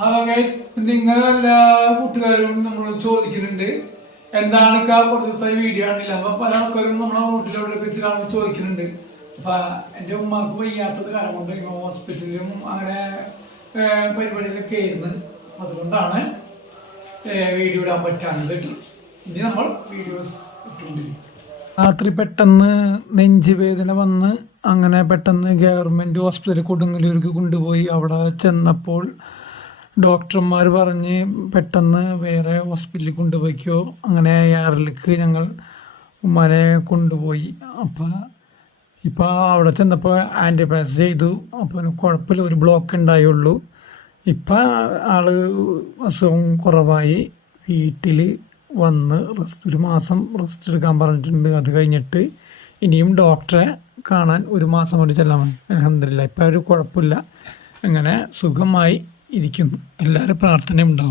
Hello guys, നിങ്ങളെല്ലാ കൂട്ടുകാരും നമ്മൾ ചോദിക്കുന്നുണ്ട് എന്താണ് കുറച്ച് ദിവസമായി വീഡിയോ ആണില്ല. അപ്പൊ പല ആൾക്കാരും നമ്മളെ വീട്ടിലവിടെ വെച്ച് കാണുമ്പോൾ ചോദിക്കുന്നുണ്ട്. അപ്പൊ എന്റെ ഉമ്മാക്ക് വയ്യാത്തത് കാരണം കൊണ്ട് ഹോസ്പിറ്റലിലും അങ്ങനെ പരിപാടിയിലൊക്കെ ആയിരുന്നു. അതുകൊണ്ടാണ് വീഡിയോ ഇടാൻ പറ്റാണ്ട്. ഇനി നമ്മൾ വീഡിയോസ് ഇട്ടുകൊണ്ടിരിക്കും. രാത്രി പെട്ടെന്ന് നെഞ്ചുവേദന വന്ന് അങ്ങനെ പെട്ടെന്ന് ഗവൺമെൻറ് ഹോസ്പിറ്റലിൽ കൊടുങ്ങല്ലൂർക്ക് കൊണ്ടുപോയി. അവിടെ ചെന്നപ്പോൾ ഡോക്ടർമാർ പറഞ്ഞ് പെട്ടെന്ന് വേറെ ഹോസ്പിറ്റലിൽ കൊണ്ടുപോയിക്കോ. അങ്ങനെ എയറിലേക്ക് ഞങ്ങൾ ഉമ്മാനെ കൊണ്ടുപോയി. ഇപ്പോൾ അവിടെ ചെന്നപ്പോൾ ആൻറ്റിബയോട്ടിക്സ് ചെയ്തു. അപ്പോൾ കുഴപ്പമില്ല, ഒരു ബ്ലോക്ക് ഉണ്ടായുള്ളൂ. ഇപ്പം അസുഖം കുറവായി. വീട്ടിൽ വന്ന് ഒരു മാസം റെസ്റ്റ് എടുക്കാൻ പറഞ്ഞിട്ടുണ്ട്. അത് കഴിഞ്ഞിട്ട് ഇനിയും ഡോക്ടറെ കാണാൻ ഒരു മാസം കൊണ്ട് ചെല്ലാൻ. അൽഹംദുലില്ലാഹ് ഇപ്പം ഒരു കുഴപ്പമില്ല, അങ്ങനെ സുഖമായി ഇരിക്കുന്നു. എല്ലാവരും പ്രാർത്ഥന ഉണ്ടാവും.